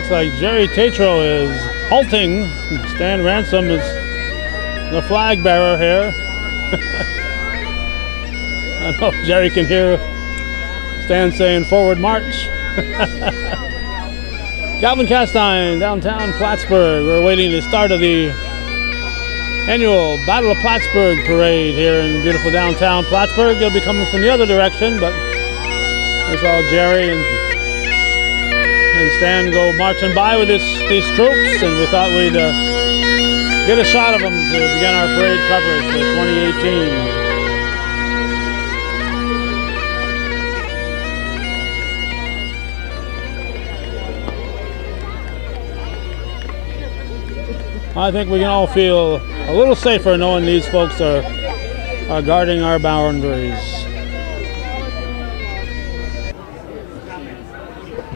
Looks like Jerry Tatro is halting. Stan Ransom is the flag bearer here. I don't know if Jerry can hear Stan saying forward march. Calvin Castine, downtown Plattsburgh. We're awaiting the start of the annual Battle of Plattsburgh parade here in beautiful downtown Plattsburgh. They'll be coming from the other direction, but we saw Jerry and Stan go marching by with these troops, and we thought we'd get a shot of them to begin our parade coverage for 2018. I think we can all feel a little safer knowing these folks are guarding our boundaries.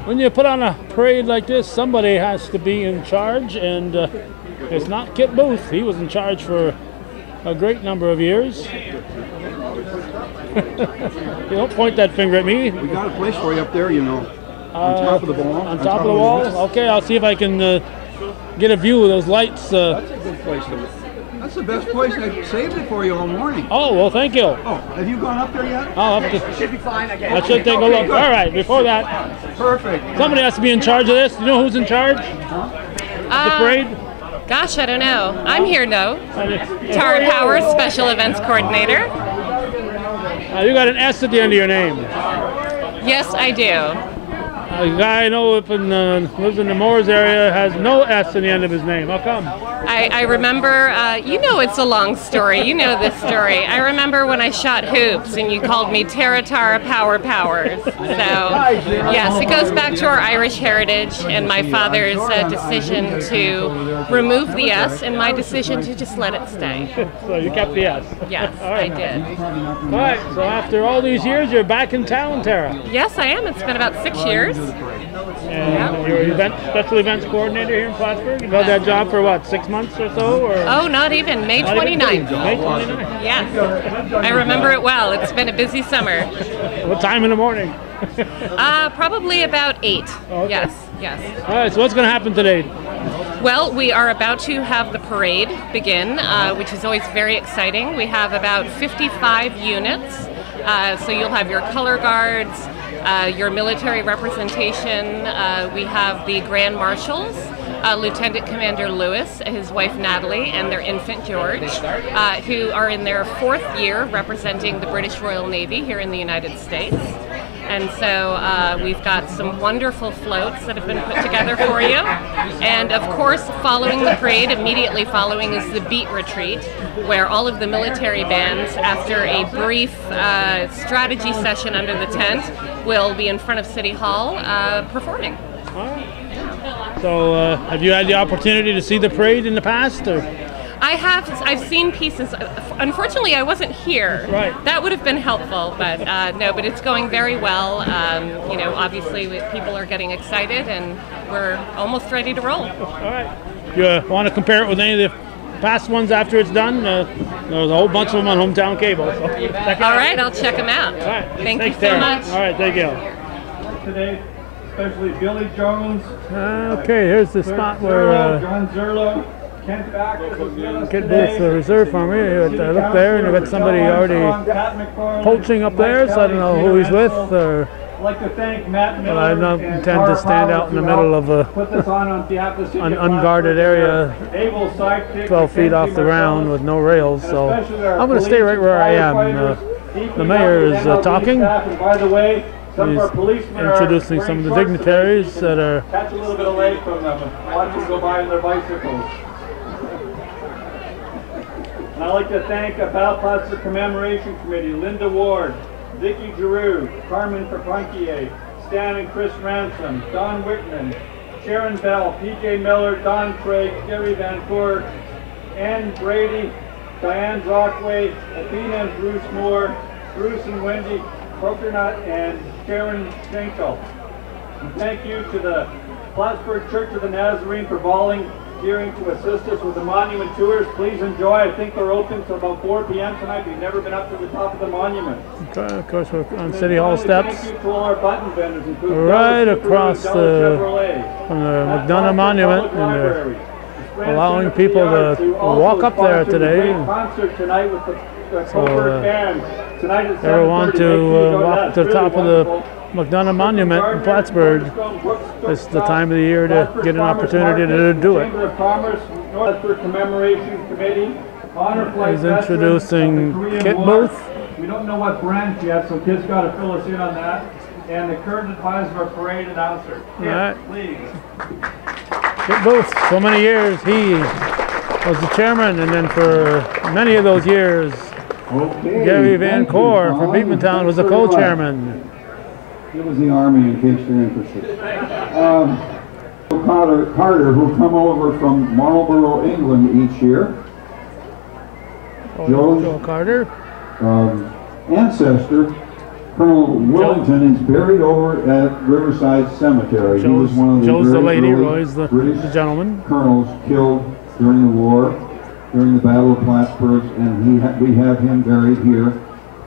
When you put on a parade like this, somebody has to be in charge, and it's not Kit Booth. He was in charge for a great number of years. You don't point that finger at me. We got a place for you up there, you know. On top of the wall. On top of the wall? Okay, I'll see if I can get a view of those lights. That's a good place to. That's the best place. I saved it for you all morning. Oh, well, thank you. Oh, have you gone up there yet? I'll have to. Should be fine, I guess. I should take a look. All right, before that. Perfect. Somebody has to be in charge of this. You know who's in charge? The parade? Gosh, I don't know. I'm here, no. Tara Powers, Special Events Coordinator. You got an S at the end of your name. Yes, I do. A guy I know lives in the Moores area has no S in the end of his name. How come? I remember, you know it's a long story. You know this story. I remember when I shot hoops and you called me Tara Power Powers. So, yes, it goes back to our Irish heritage and my father's decision to remove the S and my decision to just let it stay. So you kept the S? Yes, right. I did. All right, so after all these years, you're back in town, Tara? Yes, I am. It's been about 6 years. And you're special events coordinator here in Plattsburgh? You've had that job for what, 6 months or so? Or? Oh, not even. May 29th. May 29th? Yes. I remember it well. It's been a busy summer. What time in the morning? Probably about 8. Okay. Yes, yes. All right, so what's going to happen today? Well, we are about to have the parade begin, which is always very exciting. We have about 55 units. So you'll have your color guards, your military representation. We have the Grand Marshals, Lieutenant Commander Lewis, his wife Natalie, and their infant George, who are in their 4th year representing the British Royal Navy here in the United States. And so we've got some wonderful floats that have been put together for you. And of course, following the parade, immediately following is the beat retreat, where all of the military bands, after a brief strategy session under the tent, will be in front of City Hall performing. All right. So have you had the opportunity to see the parade in the past? Or? I have. I've seen pieces. Unfortunately, I wasn't here. Right. That would have been helpful, but no. But it's going very well. You know, obviously, people are getting excited, and we're almost ready to roll. All right. You want to compare it with any of the past ones after it's done? There's a whole bunch of them on Hometown Cable. So all right, I'll check them out. All right. Thanks you so Tara. much. All right, thank you. Today, especially Billy Jones. Okay, here's the spot where John Zerlo. Kent Kit Booth reserved for me. I look there and I've got somebody already poaching up there, so I don't know who he's with. But I don't intend to stand out in the middle of an unguarded area 12 feet off the ground with no rails, so I'm going to stay right where I am. The mayor is talking. He's introducing some of the dignitaries that are... Catch a little bit of light from them and watch them go by on their bicycles. And I'd like to thank a Battle Plattsburgh Commemoration Committee, Linda Ward, Vicki Giroux, Carmen Carpentier, Stan and Chris Ransom, Don Whitman, Sharon Bell, PJ Miller, Don Craig, Gary Van Court, Ann Brady, Diane Brockway, Athena and Bruce Moore, Bruce and Wendy Coconut, and Sharon Schenkel. And thank you to the Plattsburgh Church of the Nazarene for volunteering to assist us with the monument tours. Please enjoy. I think they're open till about 4 p.m. tonight. We've never been up to the top of the monument. Okay, of course, we're on City Hall steps. Thank you to all our button vendors, including Right Delta across Subaru, Delta from the Chevrolet, McDonough Monument, and Library. allowing people to walk up there today. Concert tonight with the So, band. Tonight at ever want 7:30. to Make sure you go walk nuts. to the Really top of the wonderful. McDonough Monument in Plattsburgh? This is the time of the year to get an opportunity to do it. Chamber of Commerce, Northford Commemoration Committee, Honor Flight He's Veterans introducing of the Korean Kit War. Booth. We don't know what branch yet, so Kit's got to fill us in on that. And the current advisor of our parade announcer. Kit, Right. please. Kit Booth, so many years he was the chairman, and then for many of those years, Gary Van Coor from Beekmantown was the co-chairman. It was the Army, in case you're interested. Carter, who come over from Marlborough, England each year. Joe Carter. Ancestor, Colonel Wellington, is buried over at Riverside Cemetery. He was one of the Joe's the very lady, early Roy's the British gentleman. colonels killed during the war, during the Battle of Plattsburgh, and we have him buried here,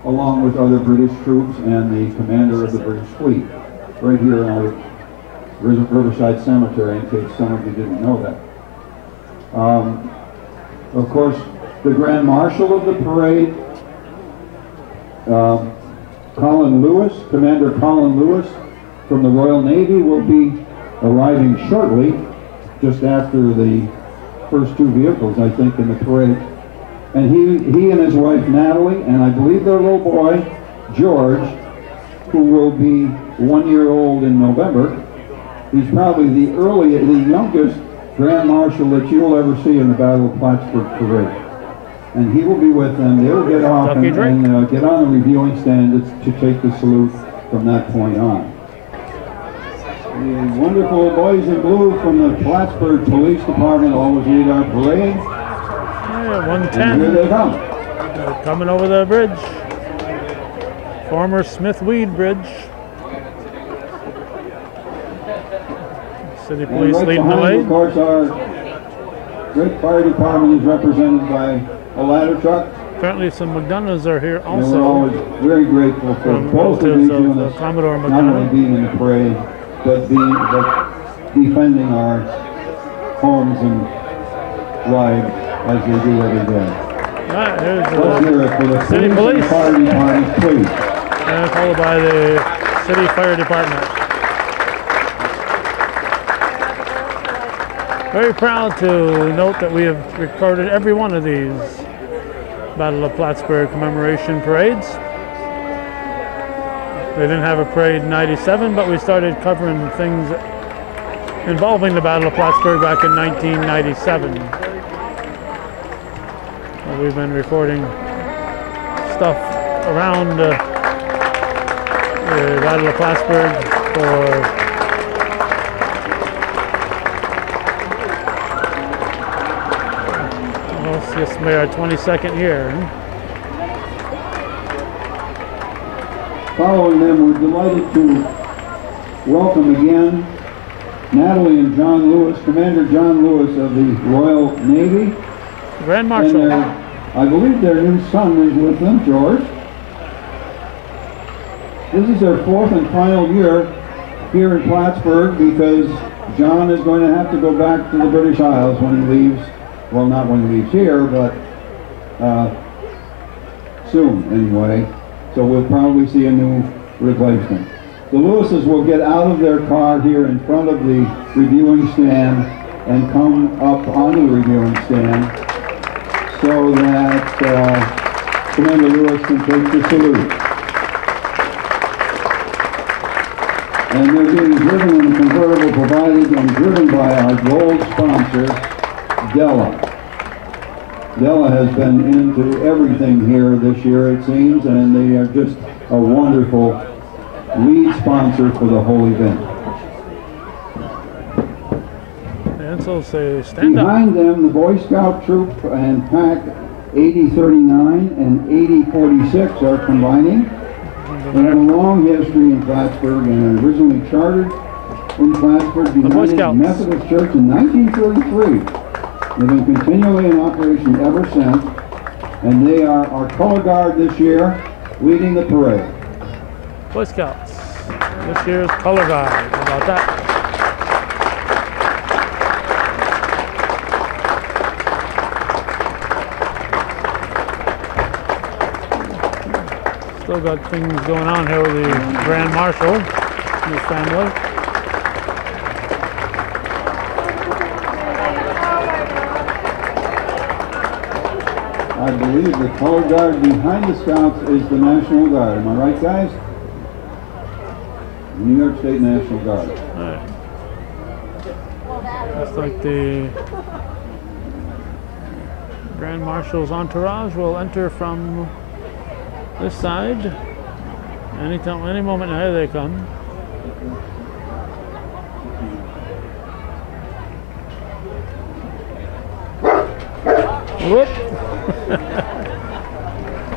along with other British troops and the commander of the British fleet, right here in our Riverside Cemetery, in case some of you didn't know that. Of course, the Grand Marshal of the parade, Colin Lewis, Commander Colin Lewis from the Royal Navy, will be arriving shortly, just after the first two vehicles, I think, in the parade. And he and his wife Natalie, and I believe their little boy George, who will be 1 year old in November. He's probably the youngest Grand Marshal that you'll ever see in the Battle of Plattsburgh parade. And he will be with them. They will get off and get on the reviewing stand to take the salute from that point on. The wonderful boys in blue from the Plattsburgh Police Department always lead our parade. Yeah, 110. And here they come. They're coming over the bridge. Former Smith Weed Bridge. City Police right leading the behind, way. of course, our great fire department is represented by a ladder truck. Apparently some McDonoughs are here And we're also. always very grateful for From both of these relatives of units, Commodore not only McDonough. being in the parade, but defending our homes and lives as they do every day. Right, here's Let's hear it for the City Police. Fire Department, please. And followed by the City Fire Department. Very proud to note that we have recorded every one of these Battle of Plattsburgh commemoration parades. They didn't have a parade in '97, but we started covering things involving the Battle of Plattsburgh back in 1997. We've been recording stuff around the Battle of Plattsburgh for this will be our 22nd year. Following them, we're delighted to welcome again Natalie and John Lewis, Commander John Lewis of the Royal Navy. Grand Marshal. And I believe their new son is with them, George. This is their fourth and final year here in Plattsburgh because John is going to have to go back to the British Isles when he leaves. Well, not when he leaves here, but soon anyway. So we'll probably see a new replacement. The Lewises will get out of their car here in front of the reviewing stand and come up onto the reviewing stand so that Commander Lewis can take the salute. And they're being driven in a convertible provided and driven by our gold sponsor, Della. Della has been into everything here this year, it seems, and they are just a wonderful lead sponsor for the whole event. And so say stand up. Behind them, the Boy Scout troop and pack 8039 and 8046 are combining. They have a long history in Plattsburgh and originally chartered in Plattsburgh Boy United Scouts. Methodist Church in 1933. They've been continually in operation ever since, and they are our color guard this year, leading the parade. Boy Scouts, this year's color guard. How about that? Still got things going on here with the Grand Marshal and his family. I believe the color guard behind the Scouts is the National Guard. Am I right, guys? New York State National Guard. All right. Looks like the Grand Marshal's entourage will enter from this side. Any moment now, here they come. Whoop!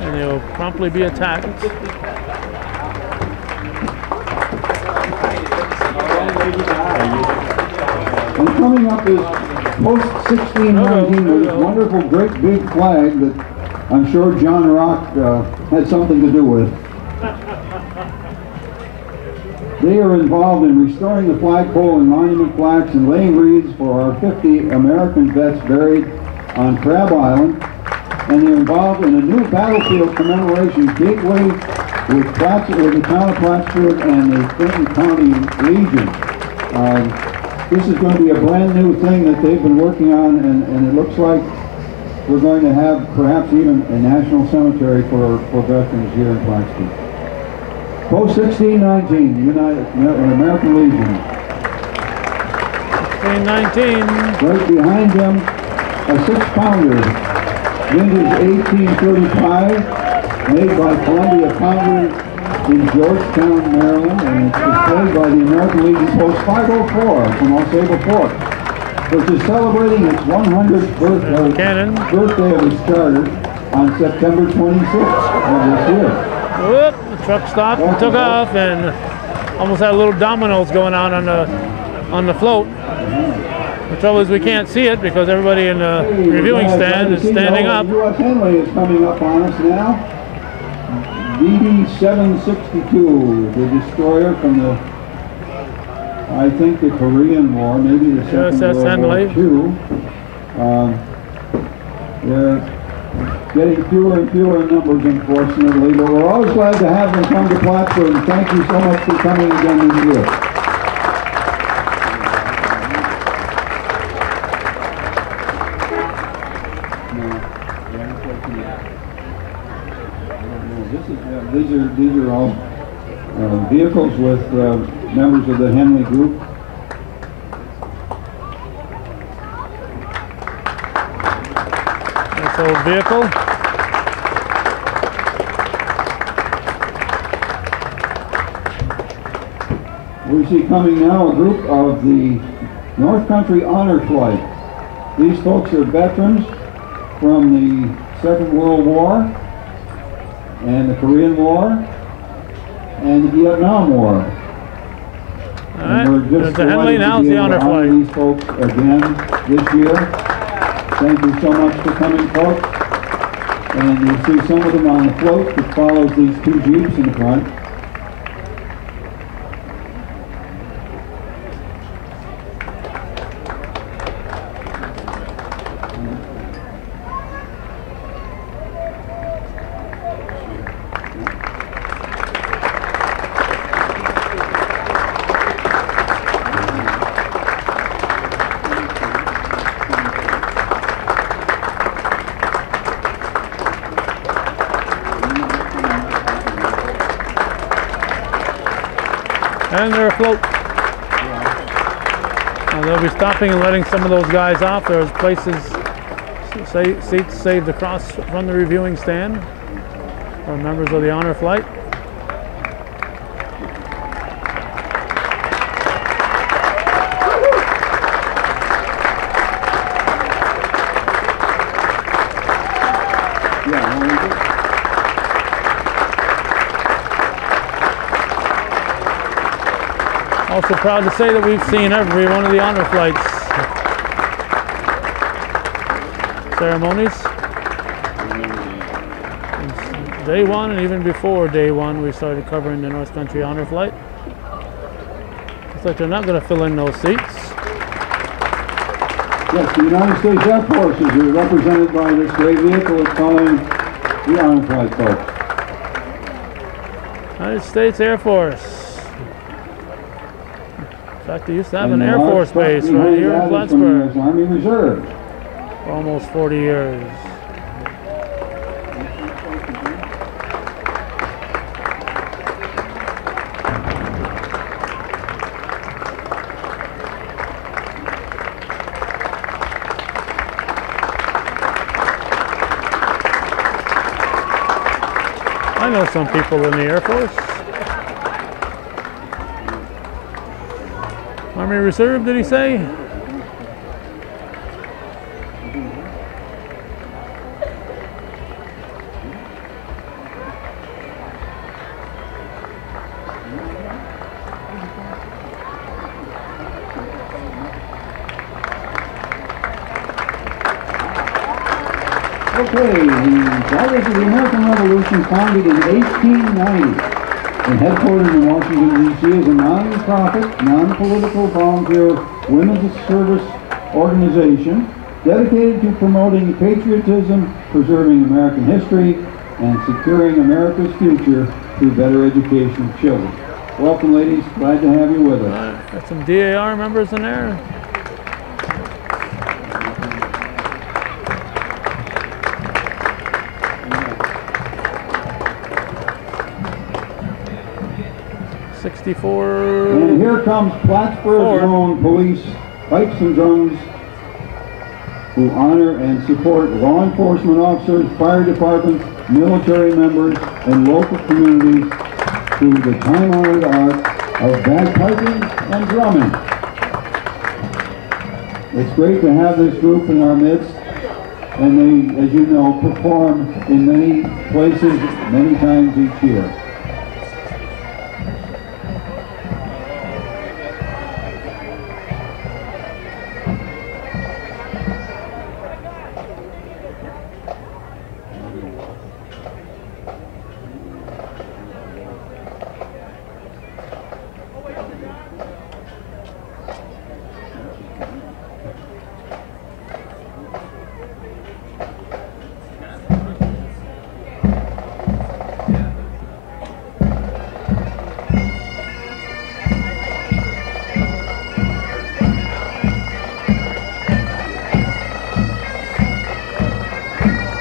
And they'll promptly be attacked. And coming up is post 1619 with this wonderful great big flag that I'm sure John Rock had something to do with. They are involved in restoring the flagpole and monument plaques and laying wreaths for our 50 American vets buried on Crab Island. And they're involved in a new battlefield commemoration gateway with the town of Plattsburgh and the Clinton County Legion. This is going to be a brand new thing that they've been working on, and it looks like we're going to have perhaps even a national cemetery for veterans here in Plattsburgh. Post 1619, American Legion. 1619. Right behind them, a 6-pounder, vintage 1835, made by Columbia Foundry in Georgetown, Maryland, and it's displayed by the American Legion Post 504 from Osage Fort, which is celebrating its 100th birthday of its charter on September 26th of this year. Whoop, the truck stopped and took off, and almost had a little dominoes going on the float. The trouble is we can't see it because everybody in the reviewing stand is standing up. U.S. Henley is coming up on us now. DD-762, the destroyer from the, I think, the Korean War, maybe the Second World War II. They're getting fewer and fewer in numbers, unfortunately, but we're always glad to have them come to Plattsburgh, and thank you so much for coming again this year. These are all vehicles with members of the Henley Group. This old vehicle. We see coming now a group of the North Country Honor Flight. These folks are veterans from the Second World War, and the Korean War, and the Vietnam War. All right, there's the Henley, now's the honor flight. These folks again this year. Thank you so much for coming, folks. And you'll see some of them on the float that follows these 2 Jeeps in front. And they're afloat. Now they'll be stopping and letting some of those guys off. There's places, seats saved across from the reviewing stand for members of the honor flight. Also proud to say that we've seen every one of the honor flights. ceremonies. Since day one, and even before day one, we started covering the North Country Honor Flight. Looks like they're not going to fill in those seats. Yes, the United States Air Force is represented by this great vehicle that's calling the Honor Flight folks. United States Air Force. In fact, they used to have an Air Force base right here in Plattsburgh Army Reserve. for almost 40 years. I know some people in the Air Force. Army Reserve, did he say? Okay, the Daughters of the American Revolution, founded in 1890 and headquartered in Washington, D.C. as a non-profit, non-political volunteer women's service organization dedicated to promoting patriotism, preserving American history, and securing America's future through better education of children. Welcome, ladies. Glad to have you with us. Got some DAR members in there. And here comes Plattsburgh's own police, pipes and drums, who honor and support law enforcement officers, fire departments, military members, and local communities through the time-honored art of bagpiping and drumming. It's great to have this group in our midst, and they, as you know, perform in many places, many times each year.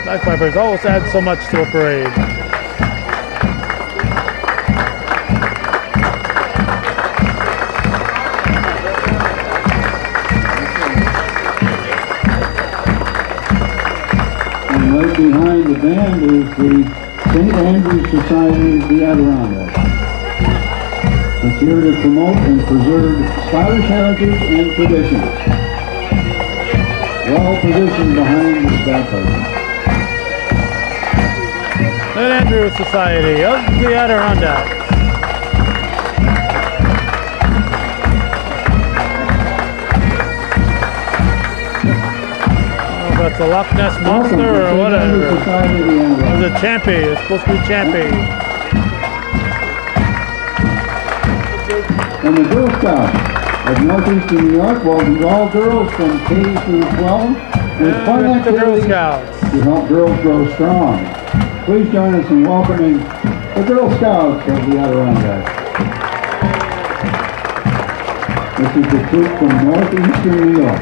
Bagpipers always add so much to a parade. And right behind the band is the St. Andrew's Society of the Adirondacks. It's here to promote and preserve Scottish heritage and traditions. Well positioned behind this bagpiper. St. Andrew's Society of the Adirondacks. Oh, that's a Loch Ness Monster or whatever. It's a Champy. It's supposed to be Champy. And the Girl Scouts of Northeastern New York welcomes all girls from K through 12 with fun activities to help girls grow strong. Please join us in welcoming the Girl Scouts of the Adirondacks. This is the troop from Northeastern New York.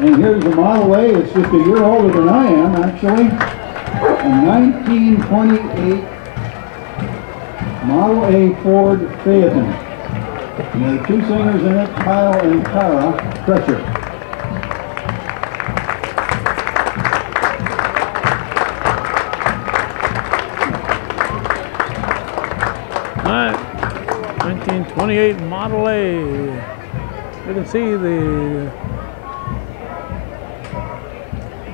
And here's the Model A. It's just a year older than I am, actually. A 1928 Model A Ford Phaeton. And there are two singers in it, Kyle and Kara Kretcher. Alright, 1928 Model A. You can see the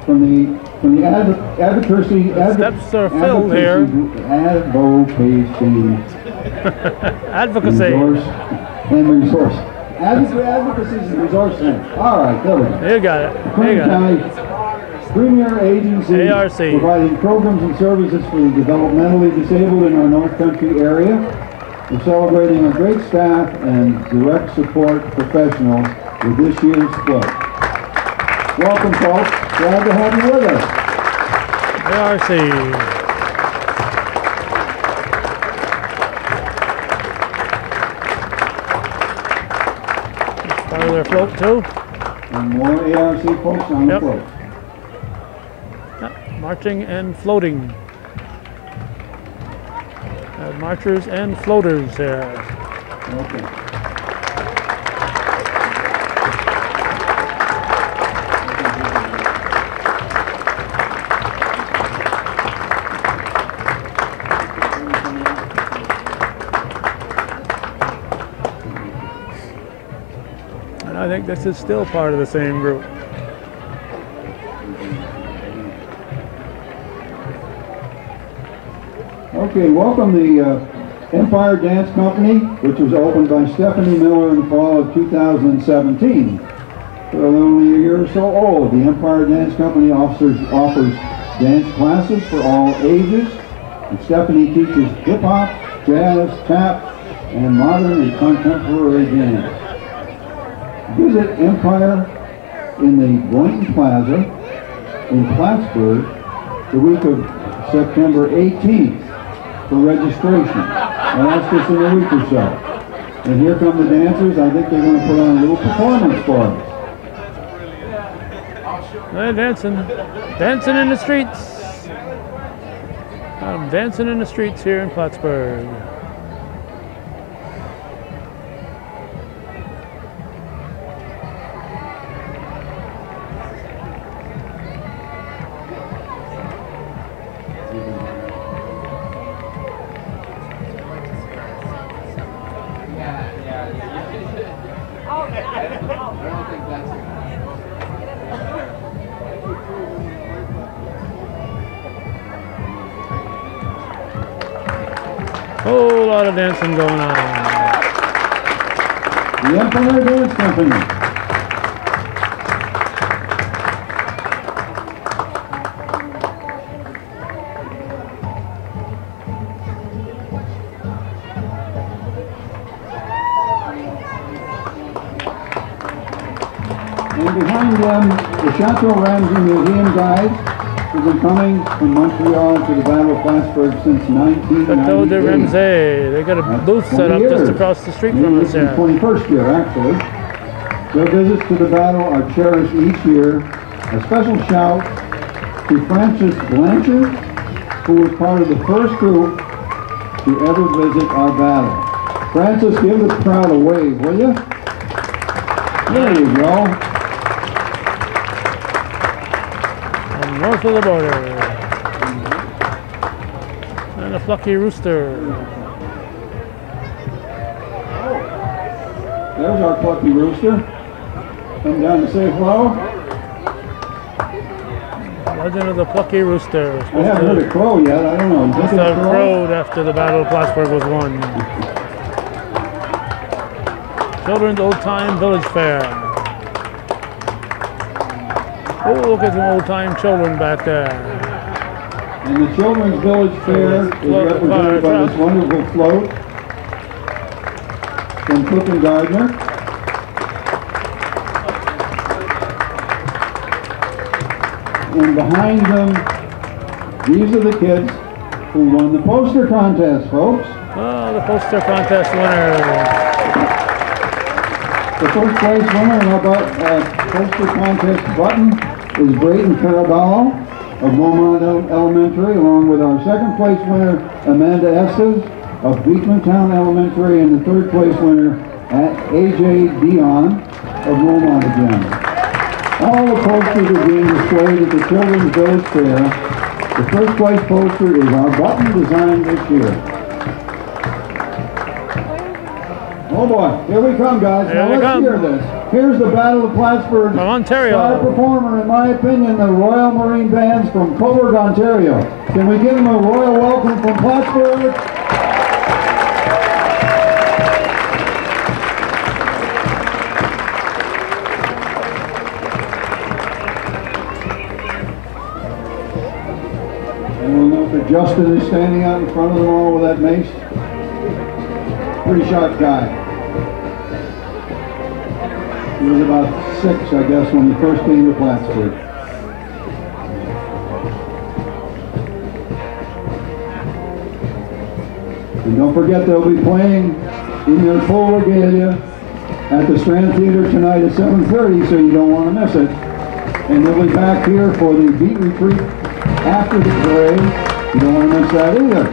from the advocacy. Steps are filled here. Advocacy. And resource. Advocacy and Resource Center. All right, there we go. You got it. You got it. Premier agency ARC. providing programs and services for the developmentally disabled in our North Country area. We're celebrating a great staff and direct support professionals with this year's float. Welcome, folks. Glad to have you with us. ARC. Part of their float too. And more ARC folks on the float. Yep. Marching and floating. Marchers and floaters here. Okay. And I think this is still part of the same group. Okay, welcome the Empire Dance Company, which was opened by Stephanie Miller in the fall of 2017. They're only a year or so old. The Empire Dance Company offers dance classes for all ages. And Stephanie teaches hip-hop, jazz, tap, and modern and contemporary dance. Visit Empire in the Boynton Plaza in Plattsburgh the week of September 18th. For registration. And that's just in a week or so. And here come the dancers. I think they're going to put on a little performance for us. They're dancing in the streets. I'm dancing in the streets here in Plattsburgh. Whole lot of dancing going on. The Empire Dance Company. And behind them, the Chateau Ramsey Museum guides who've been coming from Montreal to the Battle of Plattsburgh since Chateau de 1998. Ramsey. They got a booth set up just across the street from us here. 21st year, actually. Their visits to the battle are cherished each year. A special shout to Francis Blanchard, who was part of the first group to ever visit our battle. Francis, give the crowd a wave, will you? There you go. North of the border. And a plucky rooster. There's our plucky rooster. Come down to say hello. Legend of the plucky rooster. I haven't heard a crow yet. I don't know. Must have crowed after the Battle of Plattsburgh was won. Children's Old Time Village Fair. Oh, look at some old-time children back there. And the Children's Village Fair is represented by this wonderful float from Cook and Gardner. And behind them, these are the kids who won the poster contest, folks. Oh, the poster contest winner. The first place winner in our poster contest button is Brayden Caraballo of Beaumont Elementary, along with our second place winner, Amanda Estes of Beekmantown Elementary, and the third place winner, A.J. Dion of Beaumont again. All the posters are being displayed at the Children's Village Fair. The first place poster is our button designed this year. Oh boy, here we come, guys. Here now they let's come. hear this. Here's the Battle of Plattsburgh. From Ontario. Star performer, in my opinion, the Royal Marine Bands from Coburg, Ontario. Can we give them a royal welcome from Plattsburgh? And we'll note that Justin is standing out in front of them all with that mace. Pretty sharp guy. He was about 6, I guess, when he first came to Plattsburgh. And don't forget they'll be playing in their full regalia at the Strand Theater tonight at 7:30, so you don't want to miss it. And they'll be back here for the beat retreat after the parade. You don't want to miss that either.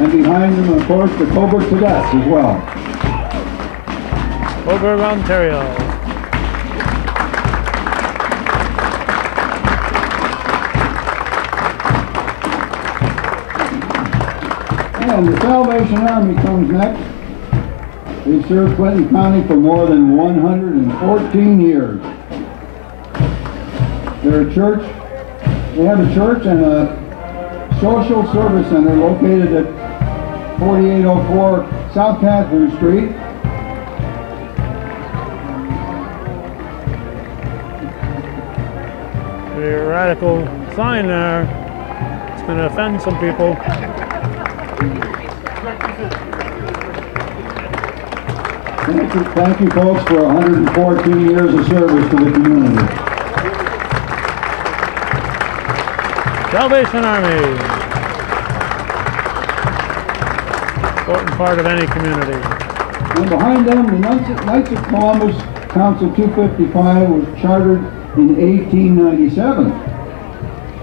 And behind them, of course, the Coburg Cadets as well. Coburg, Ontario. And the Salvation Army comes next. They served Clinton County for more than 114 years. They're a church. They have a church and a social service center located at 4804 South Catherine Street. Pretty radical sign there. It's going to offend some people. Thank you folks for 114 years of service to the community. Salvation Army. Important part of any community. And behind them, the Knights of Columbus Council 255 was chartered in 1897.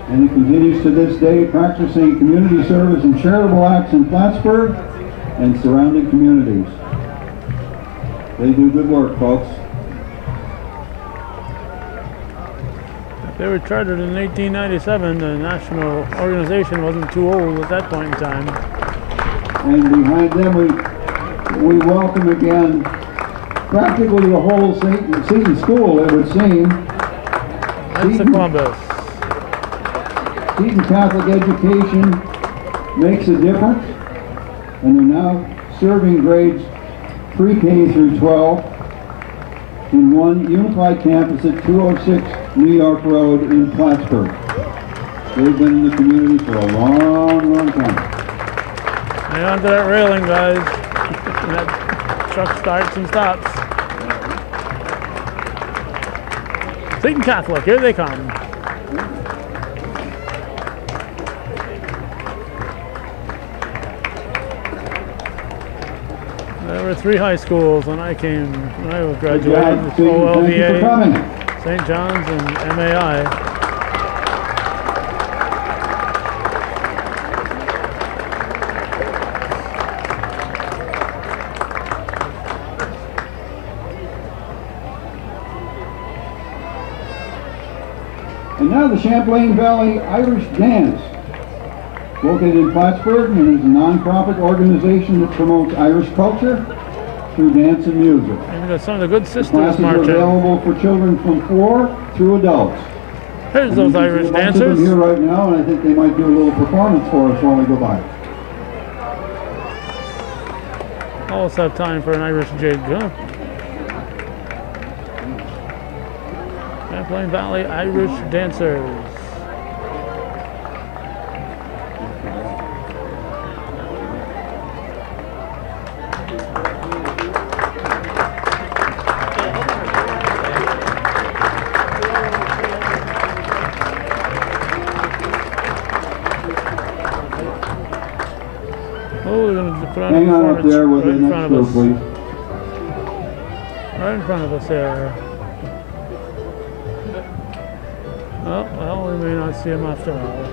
And it continues to this day practicing community service and charitable acts in Plattsburgh and surrounding communities. They do good work, folks. They were chartered in 1897. The national organization wasn't too old at that point in time. And behind them, we welcome again practically the whole Seton School, it would seem. Knights of Columbus. Seton Catholic education makes a difference, and they're now serving grades pre-K through 12 in one unified campus at 206 New York Road in Plattsburgh. They've been in the community for a long, long time. Hang on to that railing, guys. That truck starts and stops. Seton Catholic, here they come. There were 3 high schools when I graduated. Thank you for coming. St. John's and MAI. And now the Champlain Valley Irish Dance, located in Plattsburgh, and is a non-profit organization that promotes Irish culture through dance and music. And got some of the good sisters Classes are marching. available for children from 4 through adults. There's And those you can see Irish a bunch of dancers. them here right now, and I think they might do a little performance for us while we go by. Always have time for an Irish jig, huh? Champlain Valley Irish dancers. Hang on a up there with the right in next front of group, us. please. Right in front of us there. Oh, well, we may not see him after all.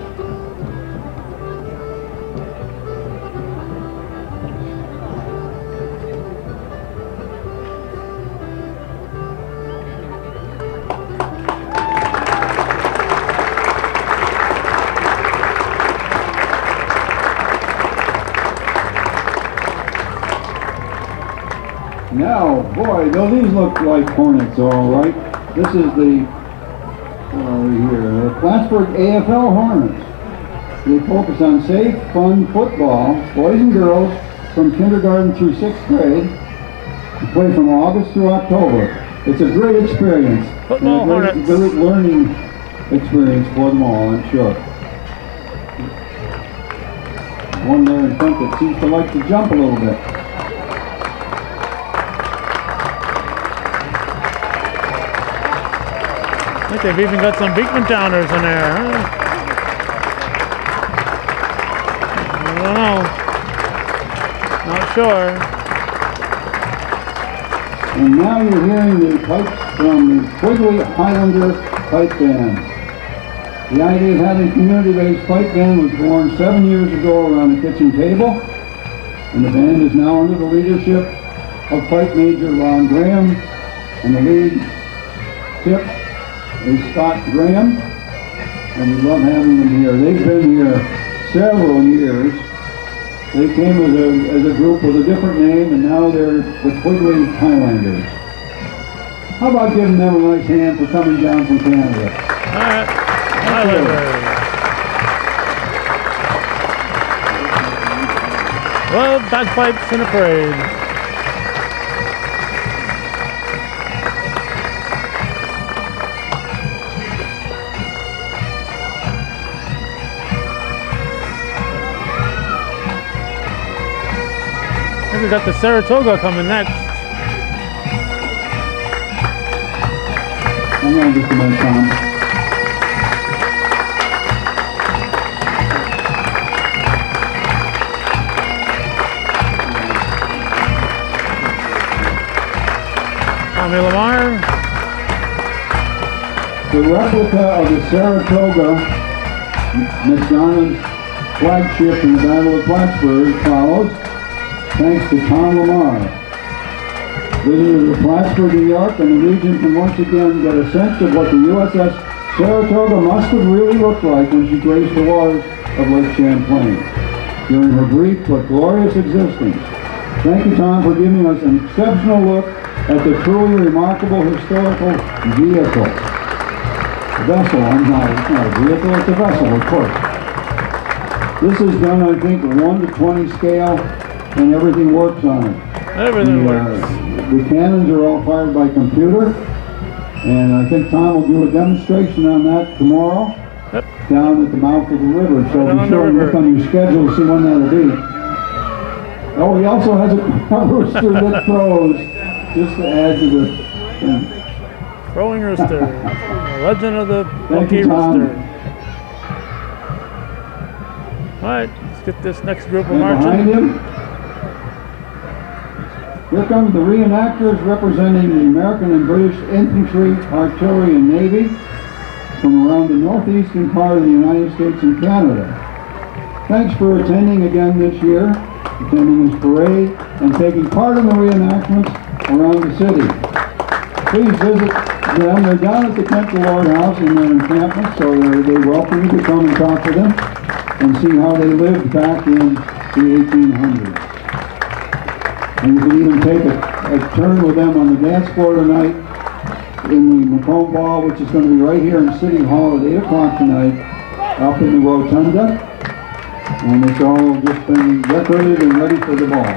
Now, boy, these look like hornets, all right. This is the Plattsburgh AFL Hornets. They focus on safe, fun football, boys and girls from kindergarten through 6th grade. They play from August through October. It's a great experience. Football and a great learning experience for them all, I'm sure. One there in front that seems to like to jump a little bit. I think they've even got some Beekman Towners in there. Huh? I don't know. Not sure. And now you're hearing the pipes from the Quigley Highlander Pipe Band. The idea of having a community-based pipe band was born 7 years ago around the kitchen table, and the band is now under the leadership of Pipe Major Ron Graham, and the lead tip is Scott Graham, and we love having them here. They've been here several years. They came as a group with a different name, and now they're the Quigley Highlanders. How about giving them a nice hand for coming down from Canada? All right. Highlanders. Well, bagpipes in a parade. We got the Saratoga coming next. Hang on just a minute, Tom. Tommy Lamar. The replica of the Saratoga, Miss Donna's flagship in the Battle of Plattsburgh, follows, thanks to Tom Lamar. Visitors of Plattsburgh, New York, and the region can once again get a sense of what the USS Saratoga must have really looked like when she graced the waters of Lake Champlain during her brief but glorious existence. Thank you, Tom, for giving us an exceptional look at the truly remarkable historical vehicle. Vessel, it's not a vehicle, it's a vessel, of course. This is done, I think, 1 to 20 scale, and everything works on it. Everything works. The cannons are all fired by computer, and I think Tom will do a demonstration on that tomorrow. Yep. Down at the mouth of the river, so Right be sure to look on your schedule to see when that'll be. Oh, he also has a rooster that throws, just to add to the thing. Throwing rooster. The legend of the Thank Monkey you, Tom. Rooster. All right, let's get this next group of And behind marching. him, here comes the reenactors representing the American and British infantry, artillery, and navy from around the northeastern part of the United States and Canada. Thanks for attending again this year, attending this parade, and taking part in the reenactments around the city. Please visit them. They're down at the Kent Lord House in their encampment, so they welcome you to come and talk to them and see how they lived back in the 1800s. And you can even take a turn with them on the dance floor tonight in the Macomb Ball, which is going to be right here in City Hall at 8 o'clock tonight, up in the Rotunda. And it's all just been decorated and ready for the ball.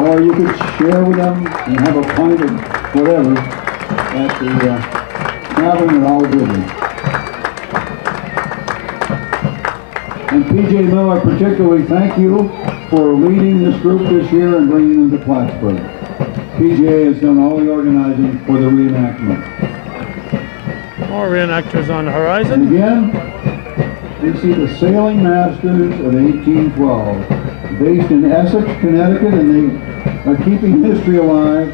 Or you could share with them and have a pint of whatever at the tavern at Olive River. And P.J. Miller, particularly, thank you for leading this group this year and bringing them to Plattsburgh. P.J. has done all the organizing for the reenactment. More reenactors on the And horizon. again, we see the sailing masters of 1812. based in Essex, Connecticut, and they are keeping history alive.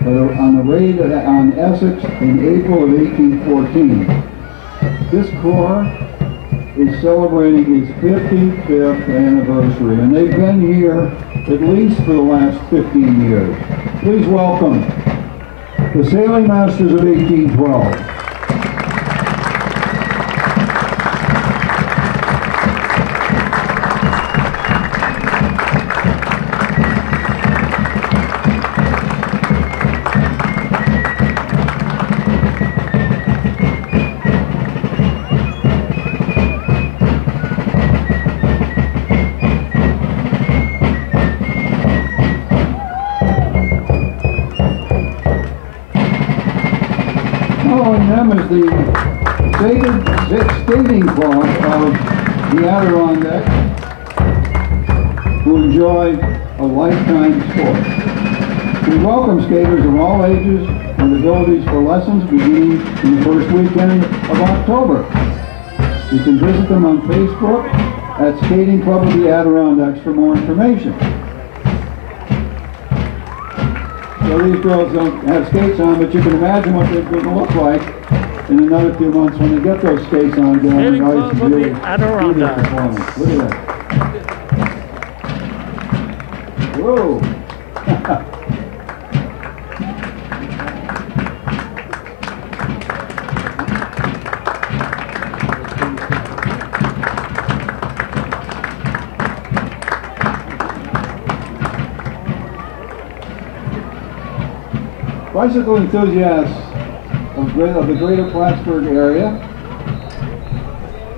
But on the raid on Essex in April of 1814. This Corps is celebrating its 55th anniversary, and they've been here at least for the last 15 years. Please welcome the Sailing Masters of 1812. Following them is the skating club of the Adirondack, who enjoy a lifetime sport. We welcome skaters of all ages and abilities for lessons beginning in the first weekend of October. You can visit them on Facebook at Skating Club of the Adirondacks for more information. So these girls don't have skates on, but you can imagine what they're going to look like in another few months when they get those skates on again. Skating Club of the Adirondacks. Look at that. Whoa! Bicycle enthusiasts of the greater Plattsburgh area.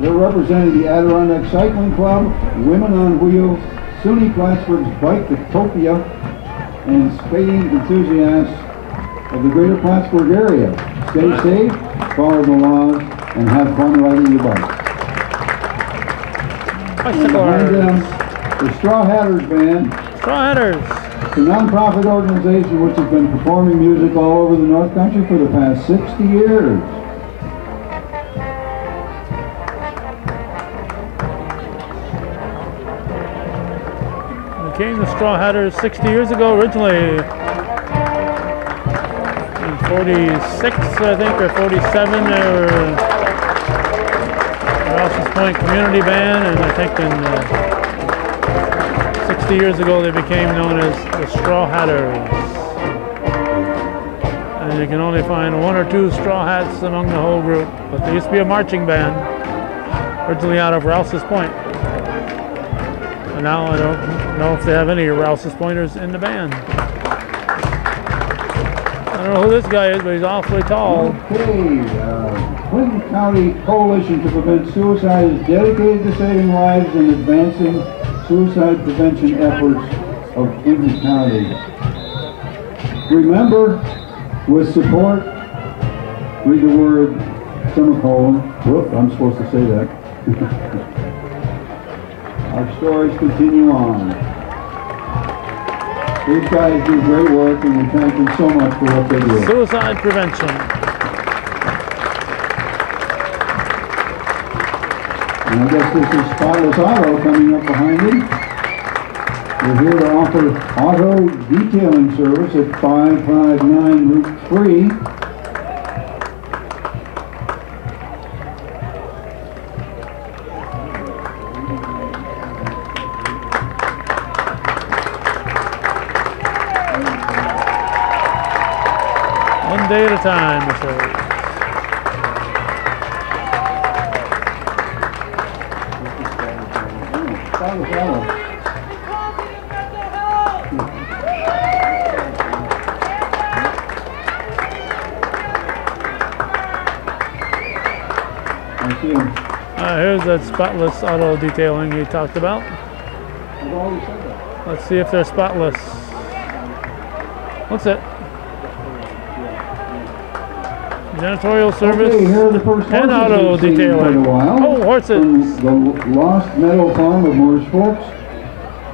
They're representing the Adirondack Cycling Club, Women on Wheels, SUNY Plattsburgh's Bike-topia, and skating enthusiasts of the greater Plattsburgh area. Stay safe, follow the laws, and have fun riding your bike. Behind them, the Straw Hatters Band. Straw Hatters. It's a non-profit organization which has been performing music all over the North Country for the past 60 years. Became the Straw Hatters 60 years ago, originally in 46, I think, or 47. They were Rouse's Point Community Band, and I think in 60 years ago they became known as the Straw Hatters. And you can only find one or two straw hats among the whole group. But they used to be a marching band, originally out of Rouse's Point. And now I don't know if they have any Rouse's Pointers in the band. I don't know who this guy is, but he's awfully tall. Okay, Clinton County Coalition to Prevent Suicide is dedicated to saving lives and advancing suicide prevention efforts of Clinton County. Remember, with support, read the word semicolon. Whoop, I'm supposed to say that. Our stories continue on. These guys do great work, and we thank them so much for what they do. Suicide prevention. And I guess this is Spotless Auto coming up behind me. We're here to offer auto detailing service at 559 Route 3. One day at a time, it says. Here's that spotless auto detailing he talked about. Let's see if they're spotless. What's it? Janitorial service and auto detailing. Oh, horses! From the Lost Meadow Farm of Morris Forks,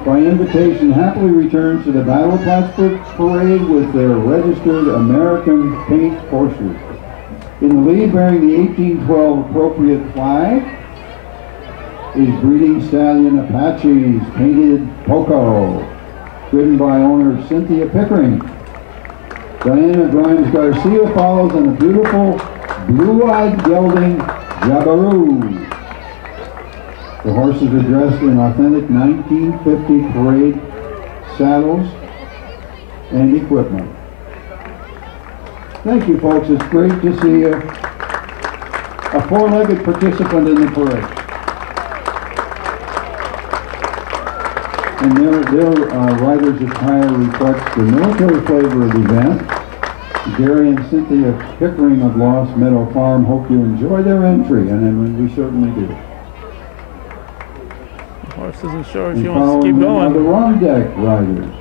by invitation, happily returns to the Battle of Plattsburgh parade with their registered American paint horses. In the lead, bearing the 1812 appropriate flag, is Breeding Stallion Apaches Painted Poco, ridden by owner Cynthia Pickering. Diana Grimes Garcia follows on a beautiful blue-eyed gelding Jabaroo. The horses are dressed in authentic 1950 parade saddles and equipment. Thank you, folks. It's great to see a four-legged participant in the parade. And their riders' attire reflects the military flavor of the event. Gary and Cynthia Pickering of Lost Meadow Farm hope you enjoy their entry, and we certainly do. The horse isn't sure if she wants to keep going. The Rondeck Riders,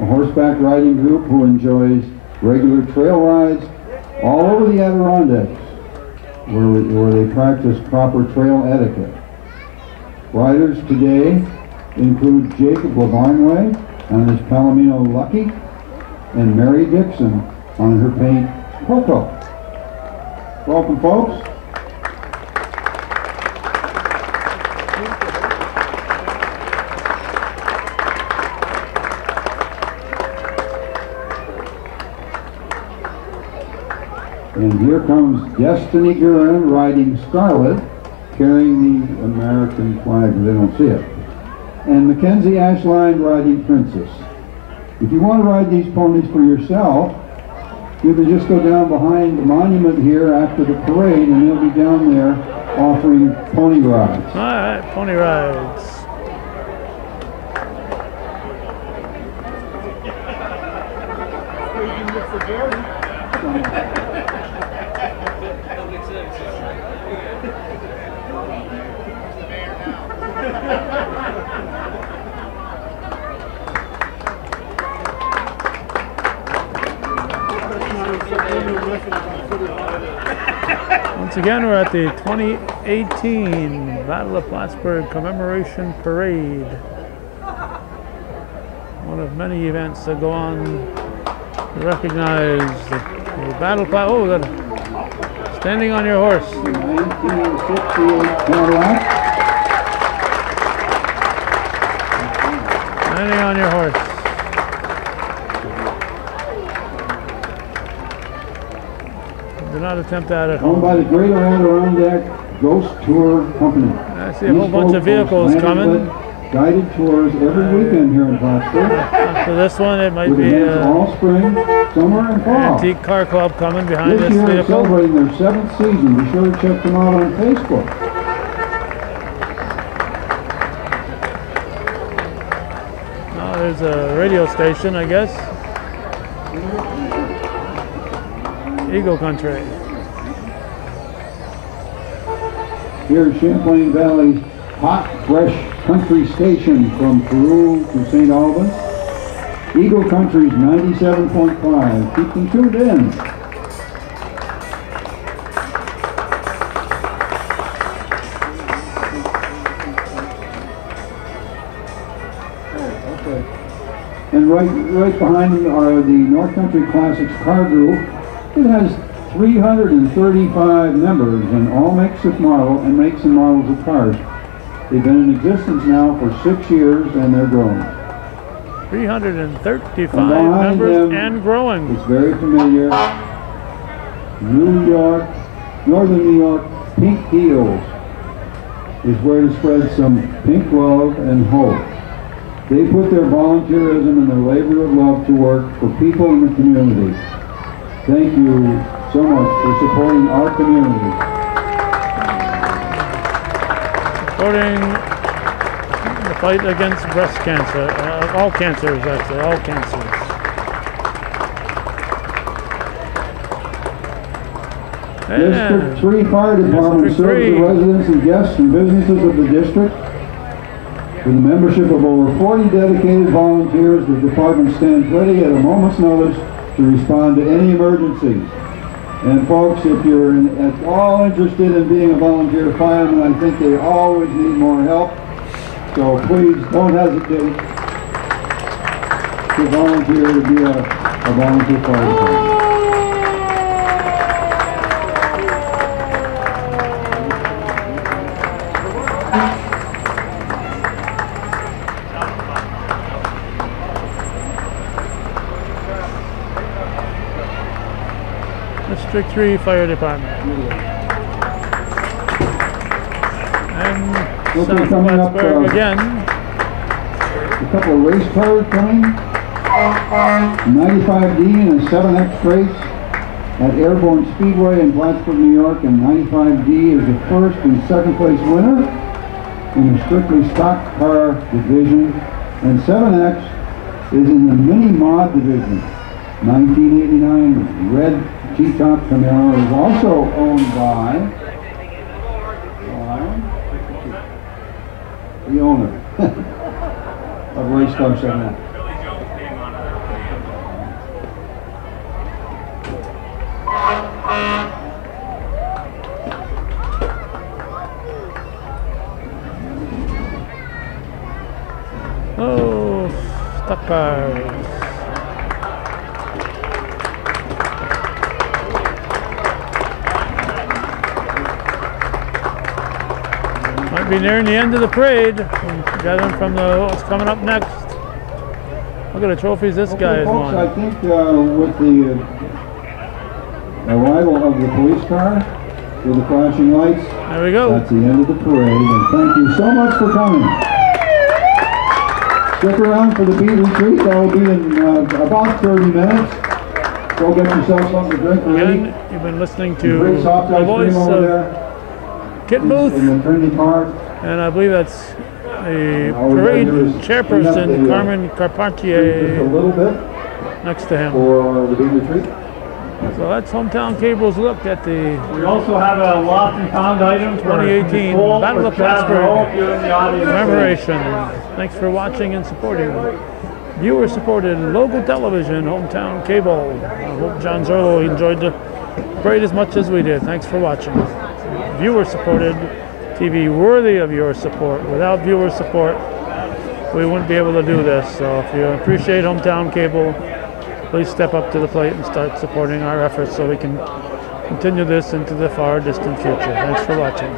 a horseback riding group who enjoys regular trail rides all over the Adirondacks, where they practice proper trail etiquette. Riders today include Jacob LaBarnway on his Palomino Lucky and Mary Dixon on her paint Poco. Welcome, folks. And here comes Destiny Guerin riding Scarlet, carrying the American flag, they don't see it. And Mackenzie Ashline riding Princess. If you want to ride these ponies for yourself, you can just go down behind the monument here after the parade, and they'll be down there offering pony rides. All right, pony rides. Once again, we're at the 2018 Battle of Plattsburgh Commemoration Parade. One of many events that go on to recognize the Battle of Plattsburgh. Oh, good. Standing on your horse. 1968 Cadillac. Standing on your horse. Do not attempt that at home. Owned by the Greater Adirondack Ghost Tour Company. I see a whole bunch of vehicles coming. Guided tours every weekend here in Plattsburgh. After this one, it might with be all spring, summer, and fall. Antique Car Club coming behind This this year they're vehicle. celebrating their 7th season. Be sure to check them out on Facebook. Oh, there's a radio station, I guess. Eagle Country. Here's Champlain Valley's hot, fresh country station from Peru to St. Albans. Eagle Country's 97.5. Keep them tuned in. Okay. And right behind them are the North Country Classics car group. It has 335 members in all makes and models of cars. They've been in existence now for 6 years, and they're growing. 335 members and growing. It's very familiar. Northern New York Pink Heels is where to spread some pink love and hope. They put their volunteerism and their labor of love to work for people in the community. Thank you so much for supporting our community. Supporting the fight against breast cancer, all cancers actually, all cancers. District 3 Fire Department serves the residents and guests and businesses of the district. With a membership of over 40 dedicated volunteers, the department stands ready at a moment's notice to respond to any emergencies. And folks, if you're at all interested in being a volunteer fireman, I think they always need more help. So please don't hesitate to volunteer to be a volunteer fireman. District 3 Fire Department. And South Plattsburgh again. A couple of race cars coming. 95D and a 7X race at Airborne Speedway in Plattsburgh, New York, and 95D is the first and second place winner in the strictly stock car division, and 7X is in the mini mod division. 1989 red T-top Camaro is also owned by the owner of Race Car 7X. Oh, stock cars. Might be nearing the end of the parade. Gathering from what's coming up next. Look at the trophies this guy has won. I think with the arrival of the police car with the flashing lights, there we go. That's the end of the parade, and thank you so much for coming. Stick around for the beat retreat. That will be in about 30 minutes. Go get yourself something to drink or eat. You've been listening to the voice of Kit Booth, in the Trinity Park. And I believe that's the parade chairperson, Carmen Carpentier, just a little bit next to him. For the beat retreat. So that's Hometown Cable's look at the We also have a lost and found item for 2018 Nicole, Battle for of Chad Rowe, Plattsburgh if you're in the audience. commemoration. Thanks for watching and supporting viewer-supported local television, Hometown Cable. I hope John Zerlo enjoyed the parade as much as we did. Thanks for watching. Viewer-supported TV worthy of your support. Without viewer support, we wouldn't be able to do this. So if you appreciate Hometown Cable, please step up to the plate and start supporting our efforts so we can continue this into the far distant future. Thanks for watching.